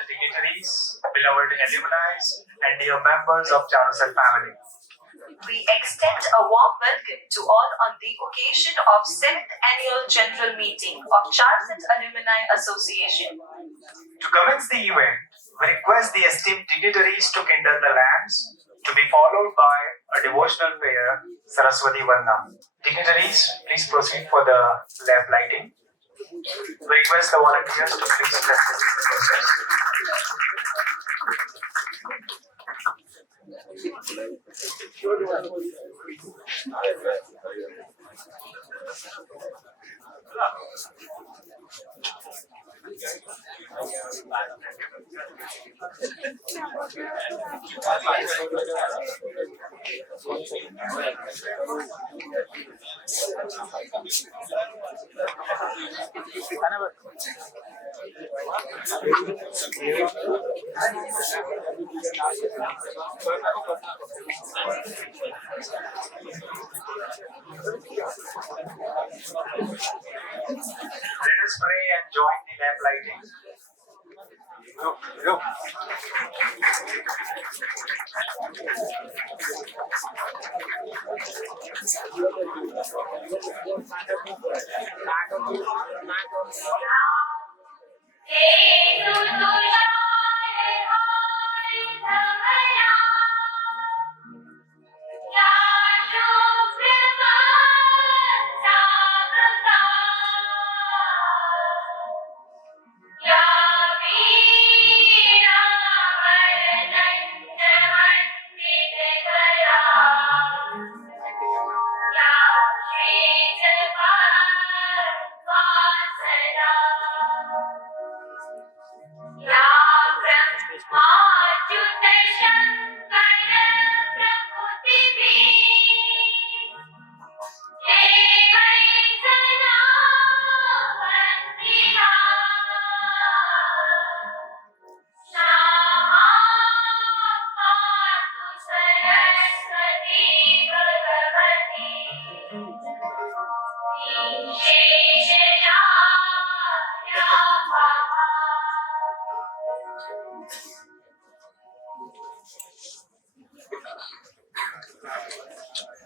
the dignitaries, beloved alumni, and dear members of Charuset family. We extend a warm welcome to all on the occasion of 7th Annual General Meeting of Charuset Alumni Association. To commence the event, we request the esteemed dignitaries to kindle the lamps, to be followed by a devotional prayer, Saraswati Vandana. Dignitaries, please proceed for the lamp lighting. We request the volunteers to please facilitate the process. Let us pray and join the lamp lighting.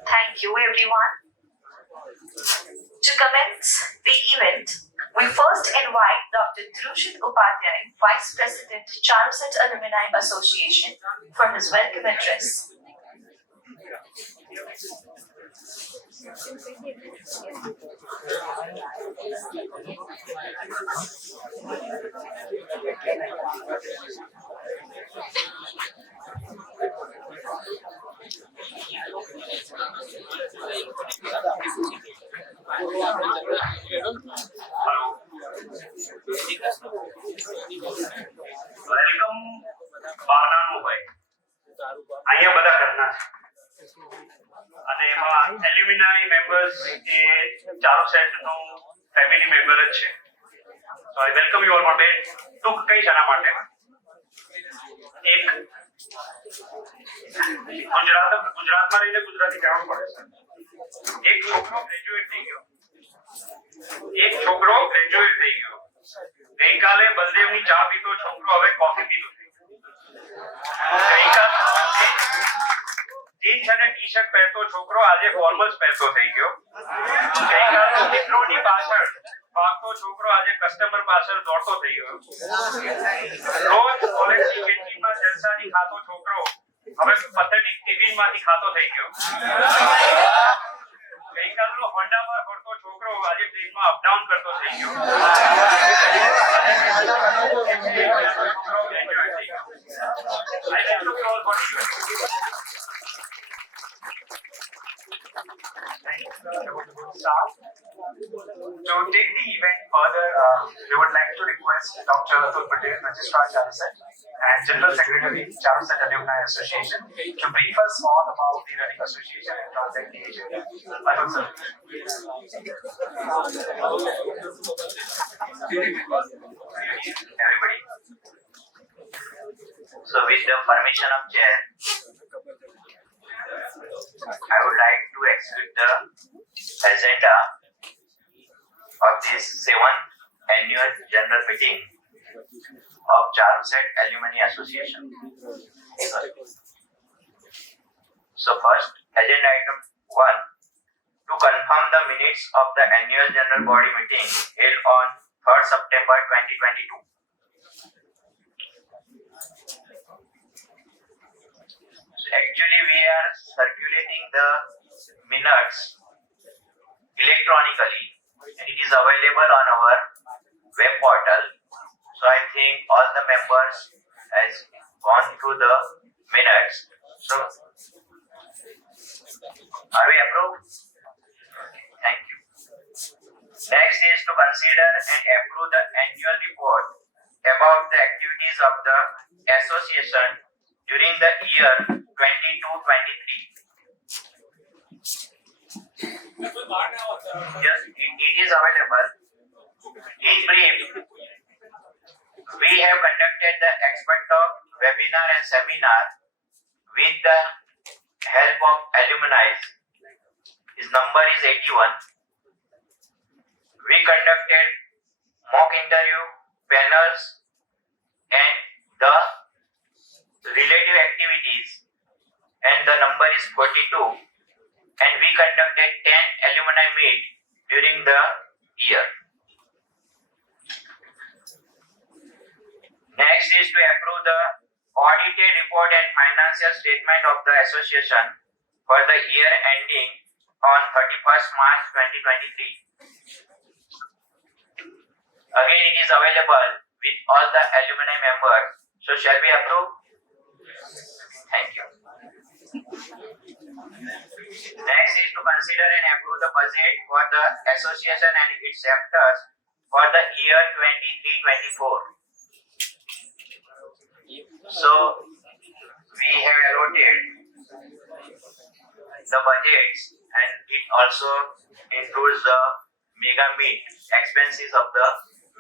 Thank you, everyone. To commence the event, we first invite Dr. Dhrushit Upadhyay, Vice President, Charuset Alumni Association, for his welcome address. Welcome બારનાનું હોય અહીંયા બધા ઘરના છે અને એમાં એલ્યુમિનાઈ members એ ચારો સેટનું family member જ છે. સો આઈ વેલકમ યુ ઓલ માટે ટૂંક કઈ શાના માટે એક ગુજરાતમાં રહીને ગુજરાતી કહેવાનું પડે છે. એક છોકરો ગ્રેજ્યુએટ થઈ ગયો ગઈકાલે બલદેવની ચા પીતો છોકરો હવે કોફી પીતો થઈ ગયો. જીન્સ અને ટી શર્ટ પહેરતો છોકરો આજે ફોર્મલ્સ પહેરતો થઈ ગયો. ગઈકાલે મિત્રોની પાછળ ભાગતો છોકરો આજે કસ્ટમર પાછળ દોડતો થઈ ગયો. રોજ કોલેજની કેન્ટીનમાં જલસાથી ખાતો છોકરો હવે પથેટિક ટિફિનમાંથી ખાતો થઈ ગયો. ગઈકાલનો હોન્ડામાં ફરતો છોકરો આજે ટ્રેનમાં અપડાઉન કરતો થઈ ગયો. To take the event further, we would like to request Dr. Atul Patel, Registrar Charuset, and General Secretary, Charuset Alumni Association, to brief us all about the running association and transact the agenda. Atul sir. Everybody. So with the permission of chair, I would like to execute the agenda of this 7th annual general meeting of Charuset Alumni Association. So first, agenda item 1, to confirm the minutes of the annual general body meeting held on 3rd September 2022. So actually we are circulating the minutes electronically and it is available on our web portal. So I think all the members has gone through the minutes. So are we approved? Thank you. Next is to consider and approve the annual report about the activities of the association during the year 22-23. Yes, it is available. In brief, we have conducted the expert talk, webinar and seminar with the help of alumni. His number is 81. We conducted mock interview, panels and the relative activities and the number is 42. And we conducted 10 alumni meet during the year. Next is to approve the audited report and financial statement of the association for the year ending on 31st March 2023. Again, it is available with all the alumni members. So shall we approve? Thank you. Next is to consider and approve the budget for the association and its chapters for the year 23-24. So we have allotted the budgets and it also includes the mega meet, expenses of the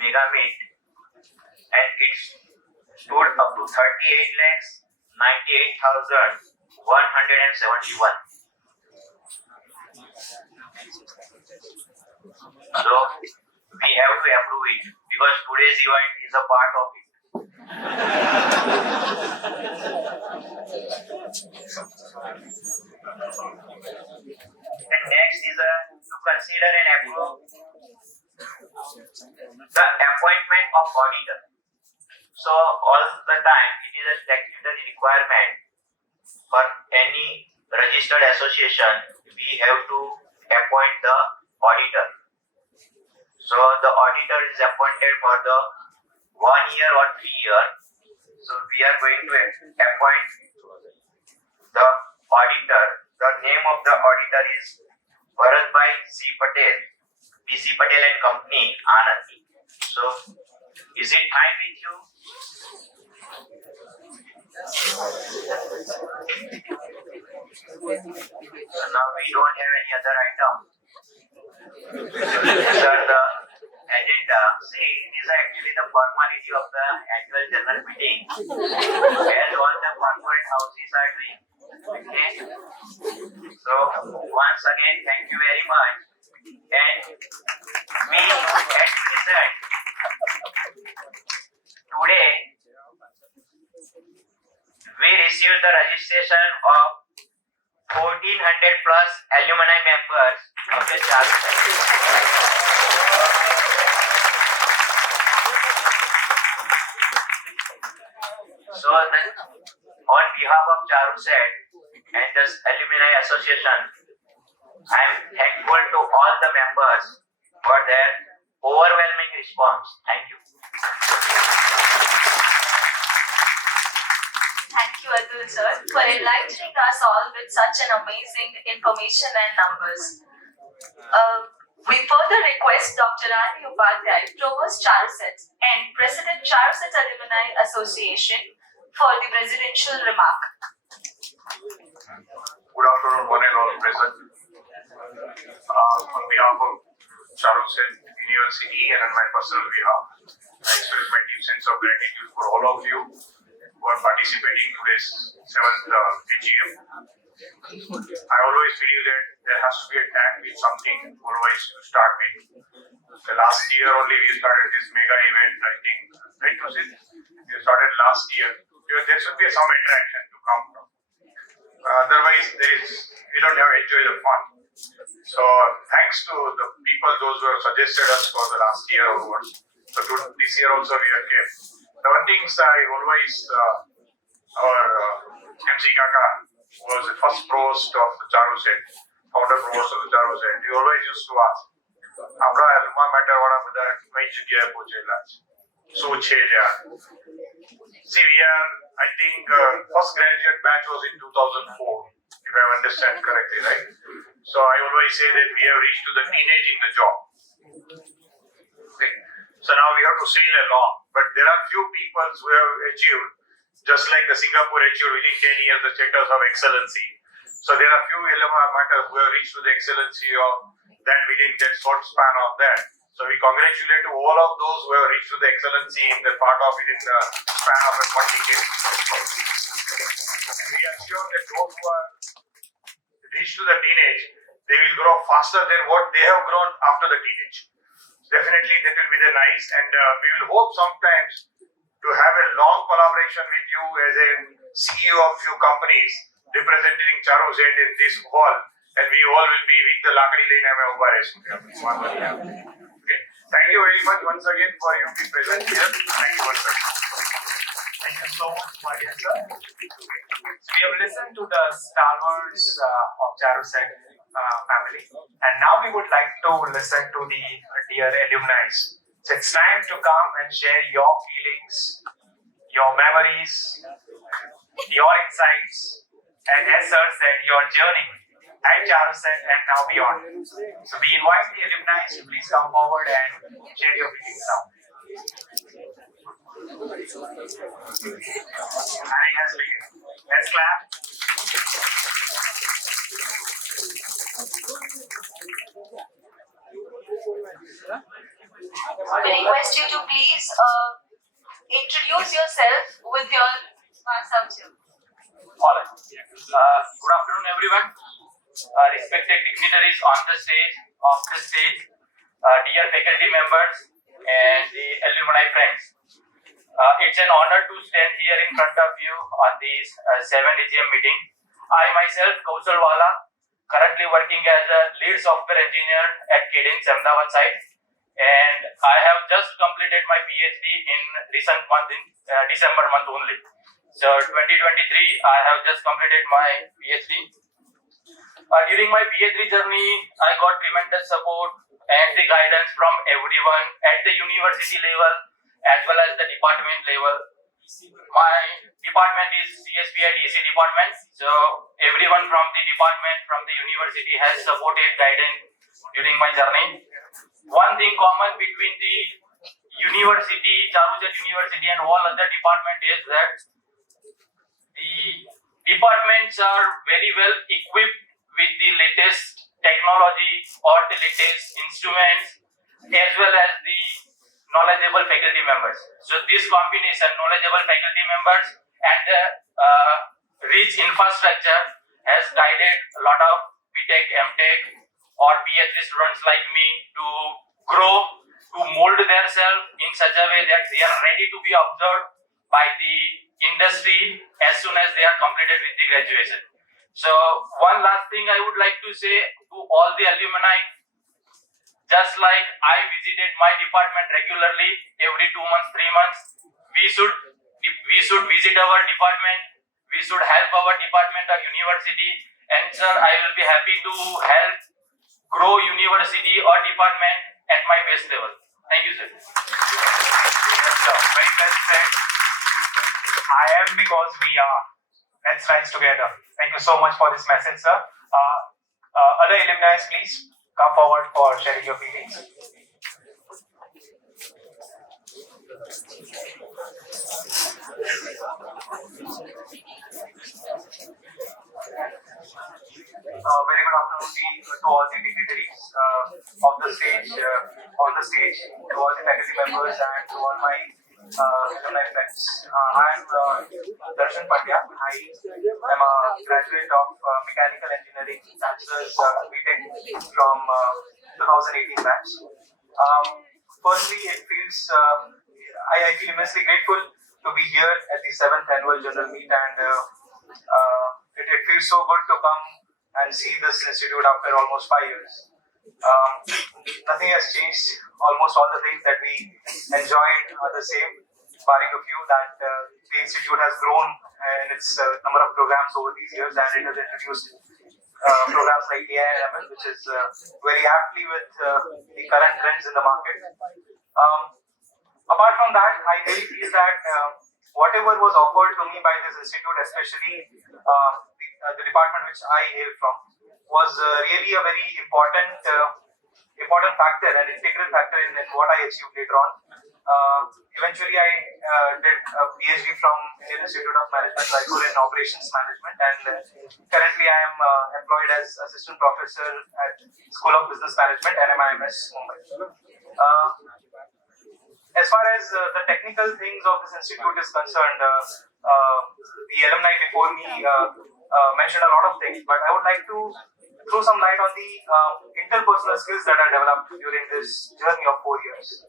mega meet, and it stood up to 38,98,171. So we have to approve it because today's event is a part of it. And next is to consider and approve the appointment of auditor. So all the time it is a statutory requirement for any registered association. We have to appoint the auditor. So the auditor is appointed for the 1 year or 3 years. So we are going to appoint the auditor. The name of the auditor is Bharatbhai C. Patel, BC Patel and Company, Anand. So is it fine with you? So now we don't have any other item. These are the agenda. See, it is actually the formality of the annual general meeting as all the corporate houses are doing. Okay. So once again, thank you very much. And we at present today we received the registration of 1400 plus alumni members of the Charuset. So on behalf of Charuset and the Alumni Association, I am thankful to all the members for their overwhelming response. Thank you. Thank you, Atul sir, for enlightening us all with such an amazing information and numbers. We further request Dr. Rani Upadhyay, Provost Charuset and President Charuset Alumni Association for the presidential remark. Good afternoon, one and all present. On behalf of Charuset University and on my personal behalf, I express my deep sense of gratitude for all of you who are participating in today's 7th AGM. I always believe that there has to be a tag with something, otherwise you start with. The last year only we started this mega event, I think, right? Was it? We started last year. There should be some attraction to come from. Otherwise, we don't have enjoy the fun. So thanks to the people, those who have suggested us for the last year onwards. So this year also we are kept. The one thing I always, our MC Kaka was the first provost of the Charu set, founder provost of the Charu set. He always used to ask, "Amra alma matter वाला बता कई जगह पहुँचेला, so छे जा." See, we are, I think, first graduate batch was in 2004, if I understand correctly, right? So I always say that we have reached to the teenage in the job. Okay. So now we have to sail along. But there are few people who have achieved, just like the Singapore achieved within 10 years the status of excellency. So there are few alma mater who have reached to the excellency of that within that short span of that. So we congratulate to all of those who have reached to the excellency in the part of within the span of a 1 decade. And we are sure that those who are reached to the teenage, they will grow faster than what they have grown after the teenage. Definitely that will be the nice, and we will hope sometimes to have a long collaboration with you as a CEO of few companies representing Charu Z in this hall, and we all will be with the Lakadi Lane Okay. Thank you very much once again for you being present here. Thank you once again. Thank you so much, Maria sir. So we have listened to the stalwarts of Charuset family, and now we would like to listen to the dear alumni. So it's time to come and share your feelings, your memories, your insights, and as sir said, your journey at Charuset and now beyond. So we invite the alumni to please come forward and share your feelings now. And it has begun. Let's clap. We request you to please introduce yourself with your subject. All right. Good afternoon, everyone. Respected dignitaries on the stage, off the stage, dear faculty members, and the alumni friends. It's an honor to stand here in front of you on this 7th AGM meeting. I myself, Kaushal Wala, currently working as a lead software engineer at Cadence Ahmedabad site, and I have just completed my PhD in recent month, in December month only. So 2023, I have just completed my PhD. During my PhD journey, I got tremendous support and the guidance from everyone at the university level as well as the department level. My department is CSPI-DC department, so everyone from the department, from the university has supported guidance during my journey. One thing common between the university, Charuset University and all other departments is that the departments are very well equipped with the latest technology or the latest instruments as well as the knowledgeable faculty members. So this combination, knowledgeable faculty members and the rich infrastructure has guided a lot of BTech, MTech or PhD students like me to grow, to mold themselves in such a way that they are ready to be observed by the industry as soon as they are completed with the graduation. So one last thing I would like to say to all the alumni, just like I visited my department regularly every 2 months, 3 months, we should visit our department, we should help our department or university, and sir, I will be happy to help grow university or department at my best level. Thank you, sir. Yes, sir. Very well said. I am because we are. Let's rise together. Thank you so much for this message, sir. Other alumni, please come forward for sharing your feelings. Very good afternoon to all the dignitaries on the stage, to all the faculty members, and to all my alumni friends. I'm Darshan Pandya. I am a graduate of Mechanical Engineering, Bachelor's BTech from 2018 batch. Firstly, it feels I feel immensely grateful to be here at the 7th annual general meet, and it feels so good to come and see this institute after almost 5 years. Nothing has changed. Almost all the things that we enjoyed are the same, barring a few that the institute has grown in its number of programs over these years, and it has introduced programs like AI and ML, which is very aptly with the current trends in the market. Apart from that, I really feel that whatever was offered to me by this institute, especially the department which I hail from, was really a very important factor and integral factor in what I achieved later on. Eventually, I did a PhD from Indian Institute of Management, Raipur in Operations Management, and currently I am employed as Assistant Professor at School of Business Management, NMIMS, Mumbai. As far as the technical things of this institute is concerned, the alumni before me mentioned a lot of things, but I would like to throw some light on the interpersonal skills that I developed during this journey of 4 years.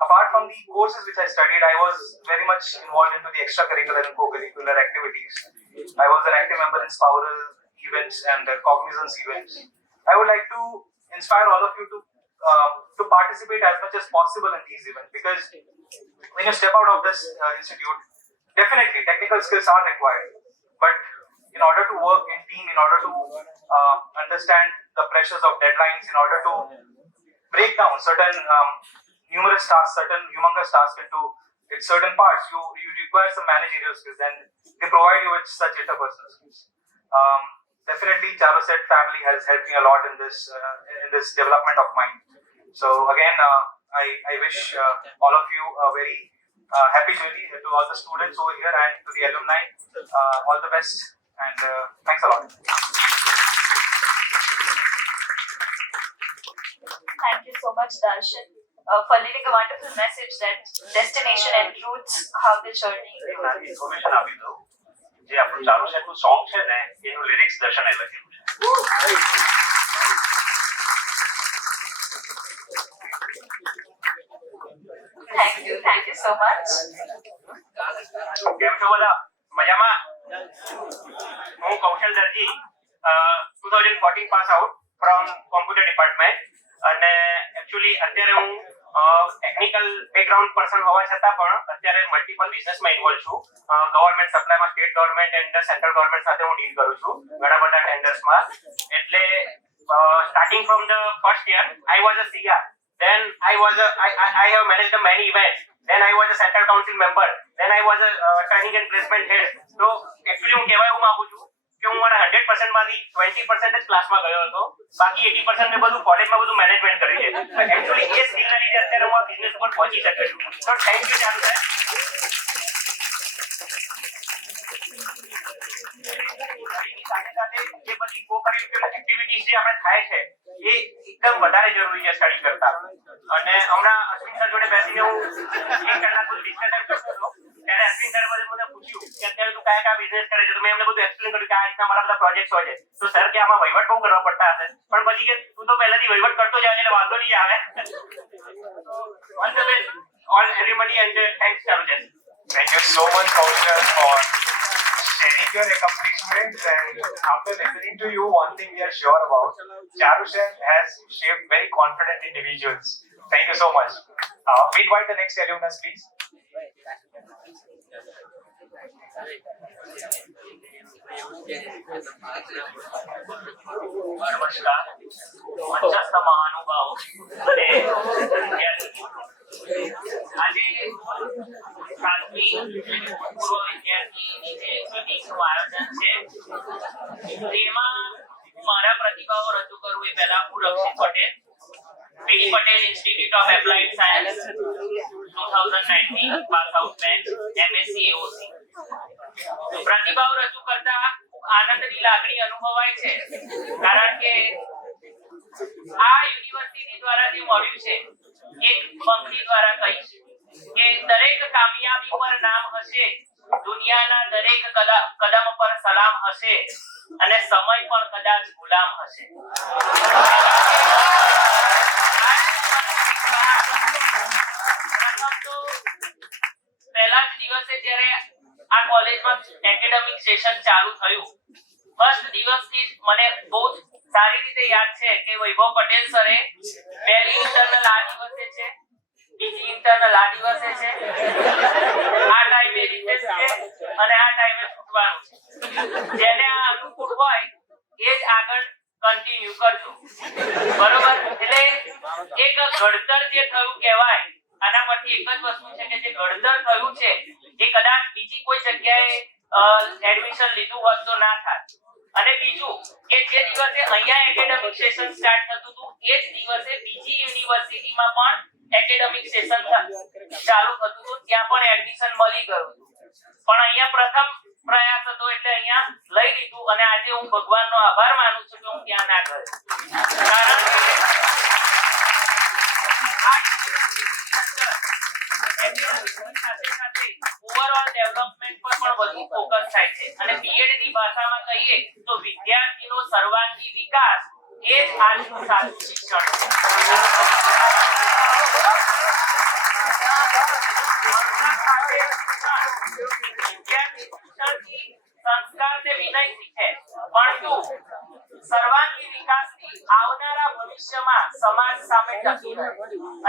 Apart from the courses which I studied, I was very much involved into the extracurricular and co-curricular activities. I was an active member in Spaural events and Cognizance events. I would like to inspire all of you to participate as much as possible in these events, because when you step out of this institute, definitely technical skills are required, but in order to work in team, in order to understand the pressures of deadlines, in order to break down certain numerous tasks, certain humongous tasks into its certain parts, you require some managerial skills, and they provide you with such interpersonal skills. Definitely, Charuset family has helped me a lot in this development of mine. So again, I wish all of you a very happy journey, to all the students over here and to the alumni. All the best, and thanks a lot. Thank you so much, Darshan, for leaving a wonderful message that destination and roots, how the journey. નાની information આપી દઉં, જે આપણું ચારુસેટ નું song છે ને, એનું lyrics દર્શને લખેલું છે. Thank you so much. કેમ છો બધા? મજામાં? હું કૌશલ દરજી, 2014 pass out from computer department, અને એકચ્યુઅલી અત્યારે હું ટેકનિકલ બેકગ્રાઉન્ડ પર્સન હોવા છતાં પણ અત્યારે મલ્ટિપલ બિઝનેસમાં ઇન્વોલ્વ છું. ગવર્નમેન્ટ સપ્લાયમાં state government and central government સાથે હું ડીલ કરું છું ઘણા બધા ટેન્ડર્સમાં. એટલે starting from the first year I was a CR, then I have managed many events, then I was a central council member, then I was a training and placement head. So actually હું કહેવા એવું માંગુ છું કે હું મારા 100% માંથી 20% જ ક્લાસમાં ગયો હતો, બાકી 80% મેં બધું કોલેજમાં બધું મેનેજમેન્ટ કર્યું છે. તો એકચ્યુઅલી એ સ્કિલના લીધે અત્યારે હું આ બિઝનેસ ઉપર પહોંચી શક્યો છું. તો થેન્ક યુ ચારુ સાહેબ. સાથે સાથે જે બધી કો-કરિક્યુલર એક્ટિવિટીઝ જે આપણે થાય છે એ એકદમ વધારે જરૂરી છે સ્ટડી કરતા. અને હમણાં અશ્વિન સર જોડે બેસીને હું 1 કલાક સુધી ડિસ્કશન કરતો હતો, ત્યારે અશ્વિન સર મને પૂછ્યું કે અત્યારે તું કયા બિઝનેસ કરે છે, તો મેં એમને બધું એક્સપ્લેન કર્યું કે આ રીતના મારા બધા પ્રોજેક્ટ્સ હોય છે. તો સર કે આમાં વહીવટ બહુ કરવા પડતા હશે, પણ પછી કે તું તો પહેલાથી વહીવટ કરતો જાય એટલે વાંધો નહીં આવે. All the best all everybody, and thanks Charuset. Thank you so much, Kaushal, for sharing your accomplishments. And after listening to you, one thing we are sure about, Charuset has shaped very confident individuals. Thank you so much. We invite the next alumnus, please. નમસ્કાર, મંચસ્થ મહાનુભાવો અને વિદ્યાર્થીઓ. આજે 7મી પૂર્વ વિદ્યાર્થીની જે મીટિંગનું આયોજન છે, તેમાં મારા પ્રતિભાવો રજૂ કરું એ પહેલા હું Rakshit Patel, PD Patel institute of applied science 2019 pass out batch MSc AOC. પ્રતિભાવ રજૂ કરતા આનંદની લાગણી અનુભવાય છે, કારણ કે આ યુનિવર્સિટી દ્વારા જે મળ્યું છે એક પંક્તિ દ્વારા કહીશ કે દરેક કામયાબી પર નામ હશે, દુનિયાના દરેક કદમ પર સલામ હશે અને સમય પણ કદાચ ગુલામ હશે. પહેલા જ દિવસે જ્યારે આ કોલેજમાં એકેડેમિક સેશન ચાલુ થયું, ફર્સ્ટ દિવસથી જ મને બહુ જ સારી રીતે યાદ છે કે વૈભવ પટેલ સરે પહેલી ઇન્ટરનલ આ દિવસે છે, બીજી ઇન્ટરનલ આ દિવસે છે, આ ટાઈમે રિસેસ છે અને આ ટાઈમે છૂટવાનું છે. જેને આ અનુકૂળ હોય એ જ આગળ કન્ટિન્યુ કરજો, બરોબર? એટલે એક ઘડતર જે થયું કહેવાય, આના પરથી એક જ વસ્તુ છે કે જે ઘડતર થયું છે એ કદાચ બીજી કોઈ જગ્યાએ એડમિશન લીધું હોત તો ના થાત. અને બીજું કે જે દિવસે અહીંયા એકેડેમિક સેશન સ્ટાર્ટ થતું હતું એ જ દિવસે બીજી યુનિવર્સિટીમાં પણ એકેડેમિક સેશન ચાલુ થતું હતું, ત્યાં પણ એડમિશન મળી ગયું હતું. પણ અહીંયા પ્રથમ પ્રયાસ હતો એટલે અહીંયા લઈ લીધું અને આજે હું ભગવાનનો આભાર માનું છું કે હું ત્યાં ના ગયો. કારણ કે ઓવરઓલ ડેવલપમેન્ટ પર પણ વધુ ફોકસ થાય છે અને બીએડ ની ભાષામાં કહીએ તો વિદ્યાર્થીનો સર્વાંગી વિકાસ એ જ આજનું સાચું શિક્ષણ છે. સંસ્કાર તે વિનય શીખે, પરંતુ સર્વાંગી વિકાસથી આવનારા ભવિષ્યમાં સમાજ સામે ટકી રહે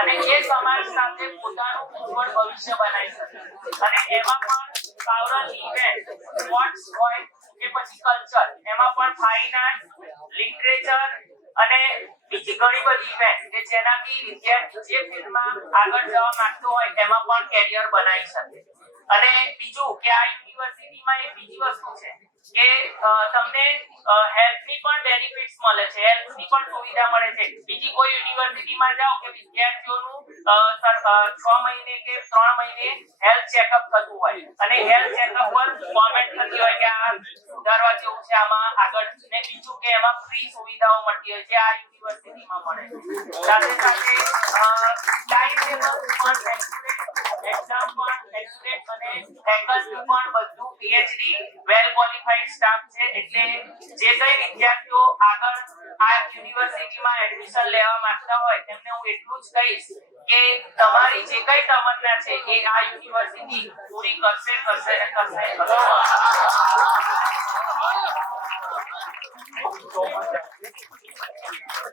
અને એ સમાજ સાથે પોતાનું ઉજ્જવળ ભવિષ્ય બનાવી શકે. અને એમાં પણ પાવરલ ઇવેન્ટ, સ્પોર્ટ્સ હોય કે પછી કલ્ચર, એમાં પણ ફાઇન આર્ટ, લિટરેચર અને બીજી ઘણી બધી ઇવેન્ટ કે જેનાથી વિદ્યાર્થી જે ફિલ્ડમાં આગળ જવા માંગતો હોય એમાં પણ કેરિયર બનાવી શકે. અને બીજું કે આ યુનિવર્સિટીમાં એક બીજી વસ્તુ છે કે તમને હેલ્થની પણ બેનિફિટ્સ મળે છે, હેલ્થની પણ સુવિધા મળે છે. બીજી કોઈ યુનિવર્સિટીમાં જાઓ કે વિદ્યાર્થીઓનું 6 મહિને કે 3 મહિને હેલ્થ ચેકઅપ થતું હોય અને હેલ્થ ચેકઅપ પર કોમેન્ટ થતી હોય કે આ સુધારવા જેવું છે, આમાં આગળ. ને બીજું કે એમાં ફ્રી સુવિધાઓ મળતી હોય જે આ યુનિવર્સિટીમાં મળે. સાથે સાથે ટાઈમ ટેબલ પણ એક્ઝામ પણ એક્યુરેટ અને ફેકલ્ટી પણ બધું પીએચડી વેલ ક્વોલિફાઈડ સ્ટાફ છે. એટલે જે કઈ વિદ્યાર્થીઓ આગળ આ યુનિવર્સિટીમાં એડમિશન લેવા માંગતા હોય તેમને હું એટલું જ કહીશ કે તમારી જે કઈ તમન્ના છે એ આ યુનિવર્સિટી પૂરી કરશે. So much.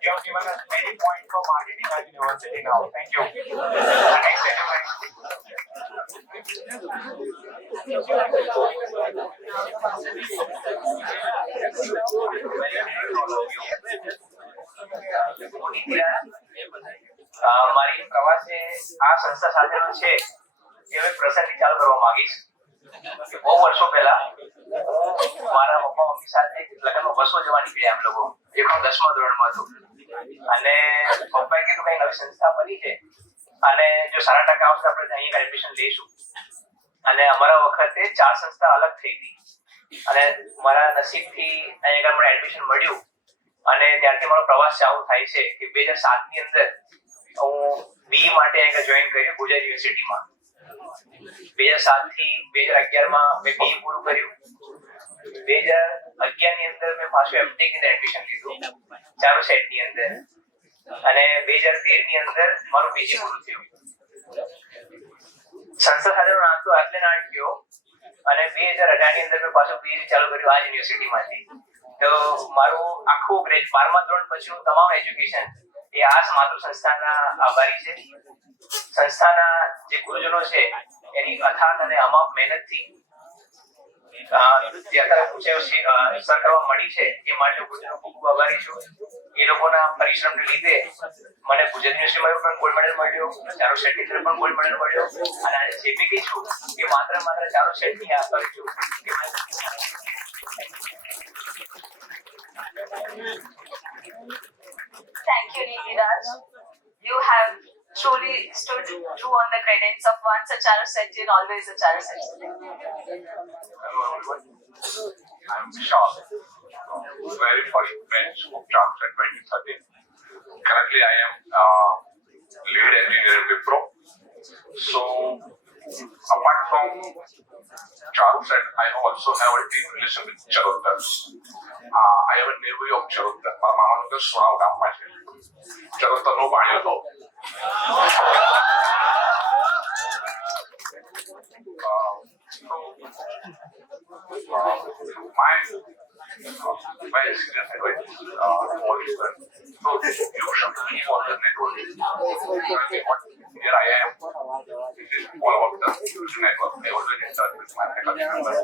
You have given us many points for marketing our university now. Thank you. Next element. મારી પ્રવાસે આ સંસ્થા સાથેનો છે એ હવે પ્રસંગથી ચાલુ કરવા માંગીશ. બહુ વર્ષો પહેલા મારા પપ્પા મમ્મી સાથે લગ્નમાં બસો જવા નીકળ્યા અમે લોકો. એક હું 10મા ધોરણમાં હતો અને પપ્પાએ કીધું કઈ નવી સંસ્થા બની છે અને જો સારા ટકા આવશે આપણે અહીંયા એડમિશન લઈશું. અને અમારા વખતે 4 સંસ્થા અલગ થઈ હતી અને મારા નસીબથી અહીંયા મને એડમિશન મળ્યું અને ત્યારથી મારો પ્રવાસ ચાલુ થાય છે કે 2007 ની અંદર હું બી માટે અહીંયા જોઈન કર્યું ગુજરાત યુનિવર્સિટીમાં. 2007 થી 2011 માં મેં બી પૂરું કર્યું. 2011 ની અંદર મેં પાછું એમટેક ની એડમિશન લીધું ચારુસેટ ની અંદર અને 2013 ની અંદર મારું પીજી પૂરું થયું. સંસ્થા સાથેનો નાતો એટલે ના ગયો અને 2018 ની અંદર મેં પાછું પીજી ચાલુ કર્યું આ યુનિવર્સિટીમાંથી. તો મારું આખું 12મા ધોરણ પછીનું તમામ એજ્યુકેશન એ આ માતૃ સંસ્થાના આભારી છે. સંસ્થાના જે ગુરુજનો છે એની અથાગ અને અમાપ મહેનતથી જે અત્યારે સર કરવા મળી છે એ માટે ગુરુજનો ખૂબ ખૂબ આભારી છું. એ લોકોના પરિશ્રમને લીધે મને ગુજરાત યુનિવર્સિટીમાં પણ ગોલ્ડ મેડલ મળ્યો, ચારુસેટ ની અંદર પણ ગોલ્ડ મેડલ મળ્યો અને આજે જે બી કઈ છું એ માત્ર ચારુસેટ ની આભારી છું. Thank you, Neeraj. You have truly stood true on the credence of once a Charusetthian, always a Charusetthian. I'm shocked. Very first bench of Charuset 2013. Currently, I am lead engineer in Wipro. So apart from Charu said, I also have a deep relation with Charotar. I have a neighbor of Charotar. મારા મામાનું ઘર સુણાવ ગામમાં છે. ચરોતરનો ભાણિયો હતો. My very serious advice all is that so you should keep on the network. Here I am. It is all about the network. I always in touch with my faculty members,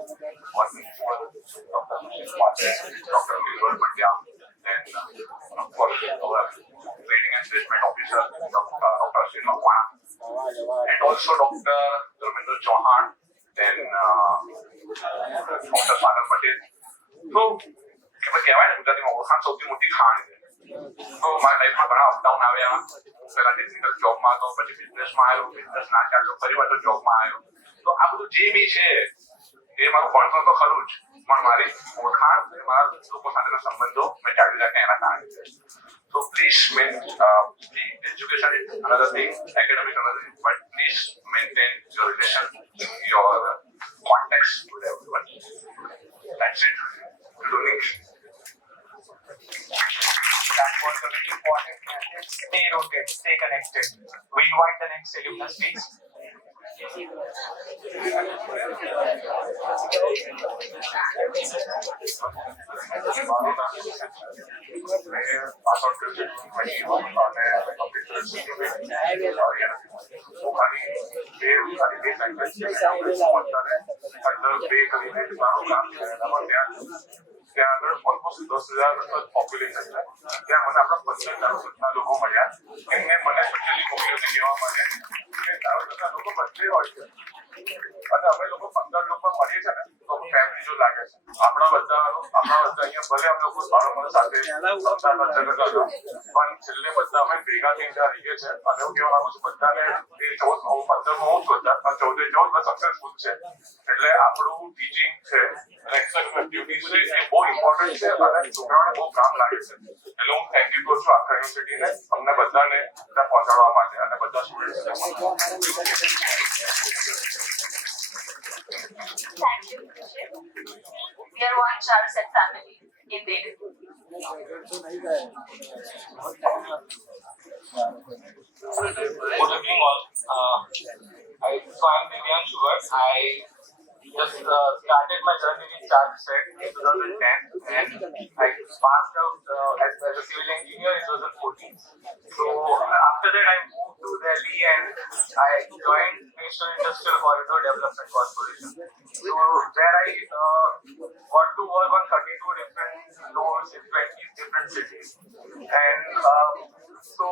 working for Dr. Gilbert Pandya, and of course our training and placement officer, Dr. Srinivas Wana, and also Dr. Dharmendra Chauhan, and Dr. Sagar Patel. So, કહેવાય ને ગુજરાતીમાં ઓળખાણ સૌથી મોટી ખાણ છે. તો મારા લાઈફમાં ઘણા અપડાઉન આવ્યા. પહેલા ટેકનિકલ જોબમાં હતો, પછી બિઝનેસમાં આવ્યો, બિઝનેસ ના ચાલ્યો, ફરી પાછો જોબમાં આવ્યો. તો આ બધું જે બી છે એ મારું ભણતર તો ખરું જ, પણ મારી ઓળખાણ મારા લોકો સાથેના સંબંધો મેં જાળવી રાખ્યા એના કારણે છે. So please the education is another thing, academic another thing, but please maintain your relation, your contacts with everyone. That's it. That was a very important message. Stay rooted, stay connected. We invite the next alumnus, please. ત્યાં આગળ almost 10,000 population છે. ત્યાં મને આપણા 15,000 સુધીના લોકો મળ્યા. એમને મને સ્પેશિયલી મોકલ્યો કહેવા માટે કે તારો બધા લોકો બધે હોય છે અને અમે લોકો 15 લોકો મળીએ છીએ ને તો ફેમિલી જો લાગે છે. આપણા બધા અહીંયા ભલે અમે લોકો બાળકો સાથે પણ છેલ્લે બધા અમે ભેગા થઈને ત્યાં રહીએ છીએ. અને એવું કહેવા માંગુ છું બધાને એ 15 હું છું અને 14 સક્સેસફુલ છે. એટલે આપણું ટીચિંગ છે અને એક્સટર્નલ એક્ટિવિટીઝ છે એ બહુ ઇમ્પોર્ટન્ટ છે અને છોકરાઓને બહુ કામ લાગે છે. એટલે હું થેન્ક યુ કરું છું આખા યુનિવર્સિટીને અમને બધાને ત્યાં પહોંચાડવા માટે અને બધા સ્ટુડન્ટ્સને. Thank you, Krishit. We are one Charuset family indeed. Good evening all. So I'm Divyan Sugar. I just started my journey with Charuset in 2010 and I passed out as a civil engineer in 2014. So after that I moved to Delhi and I joined National Industrial Corridor Development Corporation. So there I got to work on 32 different roads in 20 different cities. And so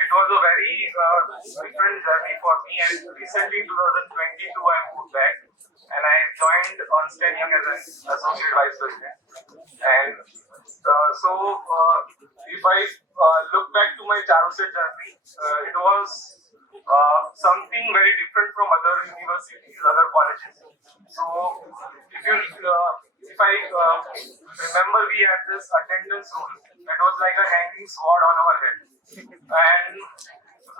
it was a very different journey for me, and recently in 2022 I moved back and I joined Ernst & Young as an associate vice president. And if I look back to my Charuset journey, it was something very different from other universities, other colleges. So if I remember, we had this attendance rule that was like a hanging sword on our head. And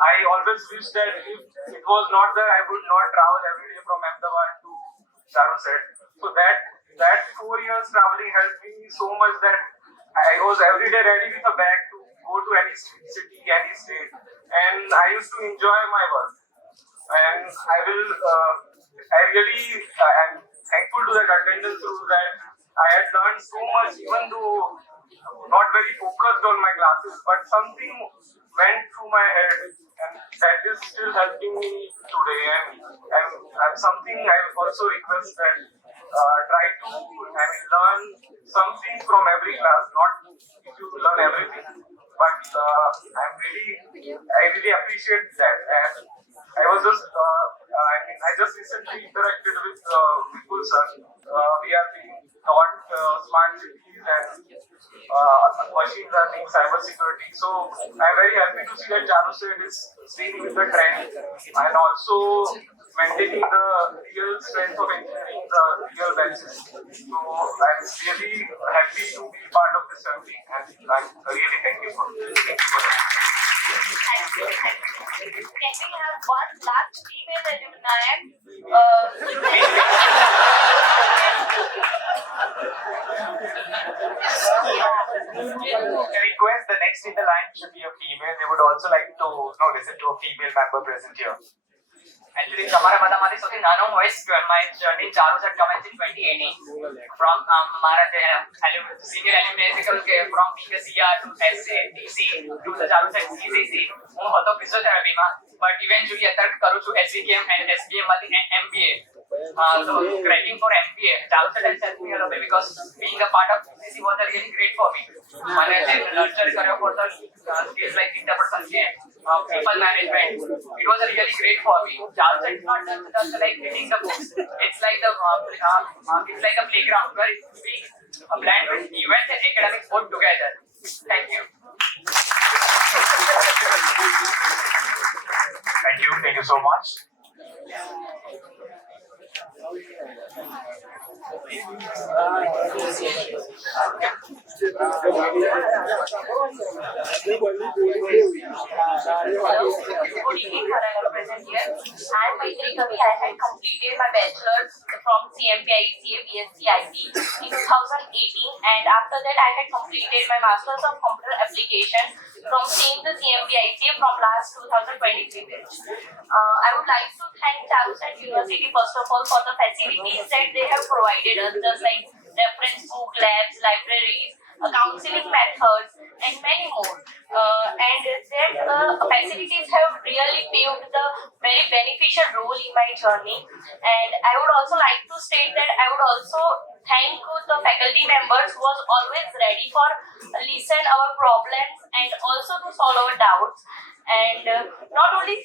I always wish that if it was not there, I would not travel every day from Ahmedabad to Charuset. So that 4 years traveling helped me so much that I was every day ready with a bag to go to any city, any state. And I used to enjoy my work. And I'm thankful to that attendance rule that I had learned so much, even though not very focused on my classes, but something went through my head and that is still helping me today. And something I also request that try to learn something from every class, not if you learn everything, but I really appreciate that. And I was just I just recently interacted with Vipul sir. We are being taught smart cities and machine learning, cyber security. So I'm very happy to see that Charuset is staying with the trend and also maintaining the real strength of engineering, the real benches. So I'm really happy to be part of this family, and I'm really thank you for that. Thank you. Can we have one last female alumni? I request the next in the line should be a female. They would also like to listen to a female member present here. Actually, તમારા બધામાંથી સૌથી નાનો voice my journey ચાલુ છે commenced in 2018 from મારા જે senior alumni from being a CR to SA, DC to the ચાલુ છે CCC હું હતો ફિઝિયોથેરાપીમાં but eventually અત્યારે કરું છું SVKM and SBM માંથી MBA. So cracking for MBA ચાલુ છે helped me a lot because being a part of CCC was really great for me. મને જે nurture કર્યો for the skills like interpersonal game, people management, it was really great for me. Also, it's not just like reading the books. It's like it's like a playground where we blend with events and academics both together. Thank you. Thank you so much. Good evening, Khara present here. I am Maitri Kavi. I had completed my bachelor's from CMPICA BSc IT in 2018, and after that I had completed my master's of computer application from the CMPICA from last 2023 batch. I would like to thank Charusat University first of all for the facilities that they have provided us, just like reference book, labs, libraries, counseling methods, and many more. And that facilities have really played the very beneficial role in my journey. And I would also like to state that I would also thank the faculty members who was always ready for listen our problems and also to solve our doubts. And not only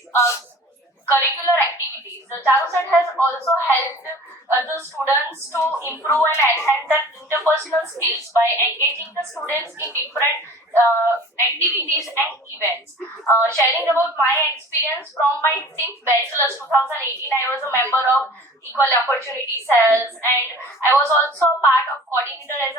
curricular activities, the Charusat has also helped the students to improve and enhance their interpersonal skills by engaging the students in different activities and events. Sharing about my experience from my since bachelor's 2018, I was a member of Equal Opportunity Cells, and I was also part of coordinator in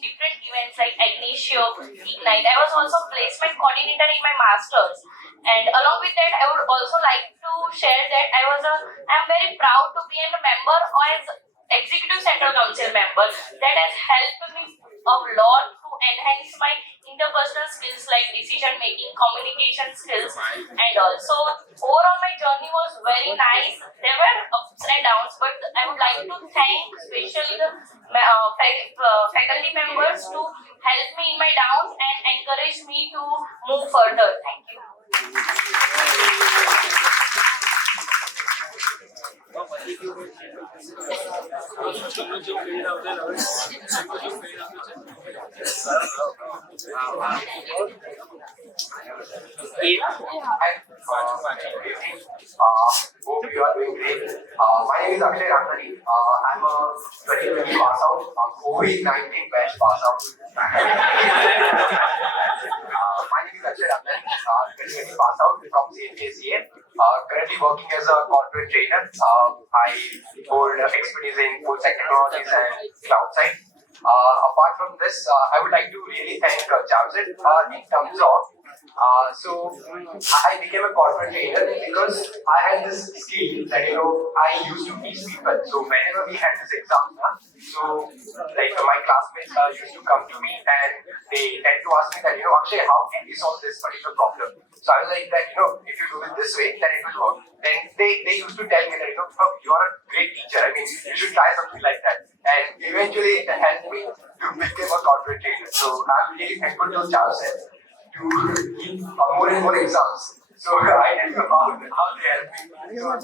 different events like Agnitio, Ignite. I was also placement coordinator in my masters, and along with that, I would also like to share that I'm very proud to be a member as Executive Central Council member. That has helped me a lot to enhance my interpersonal skills like decision making, communication skills, and also overall my journey was very nice. There were ups and downs, but I would like to thank especially the faculty members to help me in my downs and encourage me to move further. Thank you. Hope you are doing great. My name is Akshay Rangani. I'm a 2020 pass out, COVID-19 batch pass out. My name is Akshay Rangani, 2020 pass out from CMPICA. Currently working as a corporate trainer. I hold expertise in full stack technologies and cloud side. Apart from this, I would like to really thank Charusat in terms of I became a corporate trainer because I had this skill that I used to teach people. So whenever we had this exam, my classmates used to come to me and they tend to ask me that Akshay, how can we solve this particular problem? So I was like that if you do it this way, then it will work. Then they used to tell me that you are a great teacher. I mean, you should try something like that. And eventually it helped me to become a corporate trainer. So I'm really thankful to Charusat to give more and more exams. So I didn't know how they helped me. So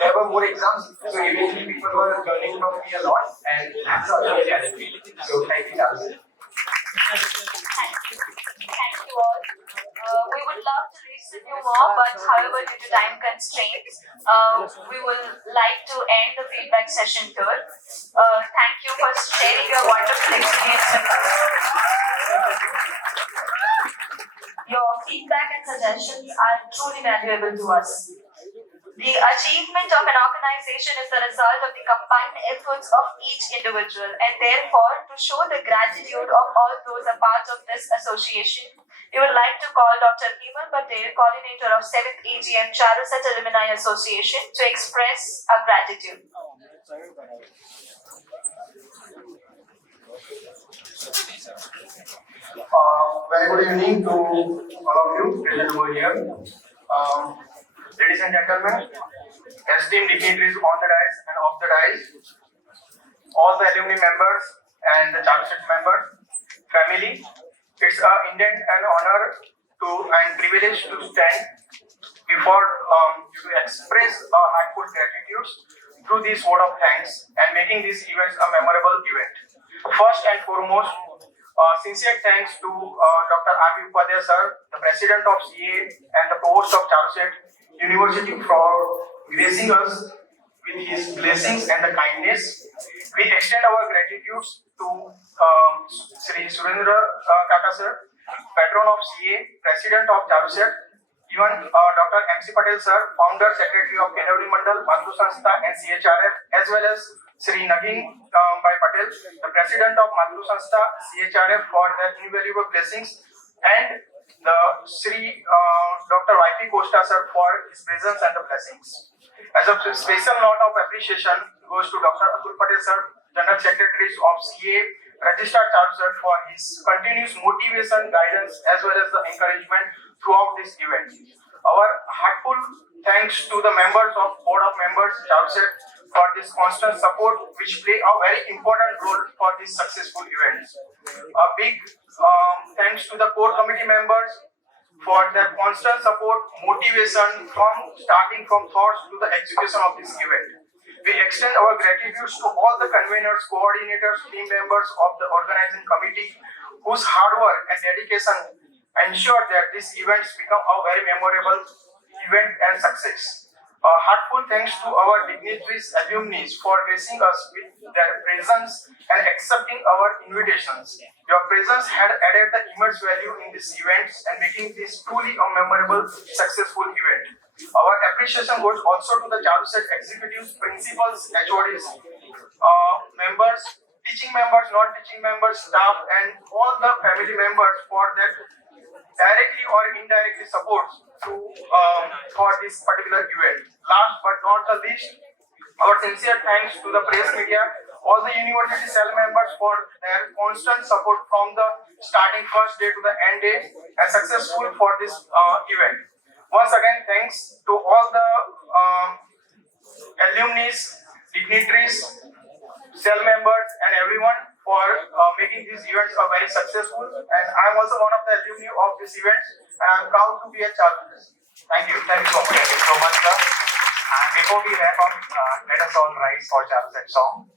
there were more exams, so eventually people were learning from me a lot, and that's how they helped me. So thank you, Charusat. Thank you all. We would love to listen to you more, but however, due to time constraints, we would like to end the feedback session here. Thank you for sharing your wonderful experience with us. Your feedback and suggestions are truly valuable to us. The achievement of an organization is the result of the combined efforts of each individual, and therefore, to show the gratitude of all those a part of this association, we would like to call Dr. Vimal Patel, coordinator of 7th AGM Charuset Alumni Association, to express our gratitude. Very good evening to all of you present over here. Ladies and gentlemen, esteemed dignitaries on the dais and off the dais, all the alumni members and the Charuset members, family, it's an intent and honor and privilege to stand before to express our heartfelt gratitude through this word of thanks and making these events a memorable event. First and foremost, sincere thanks to Dr. R.V. Upadhyay sir, the president of CA and the provost of Charuset University, for gracing us with his blessings and the kindness. We extend our gratitude to Sri Surendra Kaka sir, patron of CA, president of Charuset, even Dr. M.C. Patel sir, founder, secretary of KW Mandal, Matru Sanstha and CHRF, as well as Sri Nagin Bhai Patel, the president of Matru Sanstha, CHRF, for their invaluable blessings, and the Sri Dr. Y.P. Costa sir for his presence and the blessings. As a special note of appreciation goes to Dr. Atul Patel sir, General Secretary of CA, Registered Charuset, for his continuous motivation, guidance, as well as the encouragement throughout this event. Our heartfelt thanks to the members of Board of Members Charuset for this constant support, which play a very important role for these successful events. A big thanks to the core committee members for their constant support, motivation from starting from thoughts to the execution of this event. We extend our gratitude to all the conveners, coordinators, team members of the organizing committee, whose hard work and dedication ensure that these events become a very memorable event and success. A heartfelt thanks to our dignitaries, alumni, for gracing us with their presence and accepting our invitations. Your presence had added the immense value in these events and making this truly a memorable, successful event. Our appreciation goes also to the Charuset executives, principals, HODs, members, teaching members, non-teaching members, staff, and all the family members for their directly or indirectly support for this particular event. Last but not the least, our sincere thanks to the press media, all the university cell members for their constant support from the starting first day to the end day and successful for this event. Once again, thanks to all the alumni, dignitaries, cell members, and everyone for making these events very successful. And I'm also one of the alumni of this event, and I'm proud to be a Charuset. Thank you. Thank you so much. Thank you so much, sir. And before we wrap up, let us all rise for Charuset song.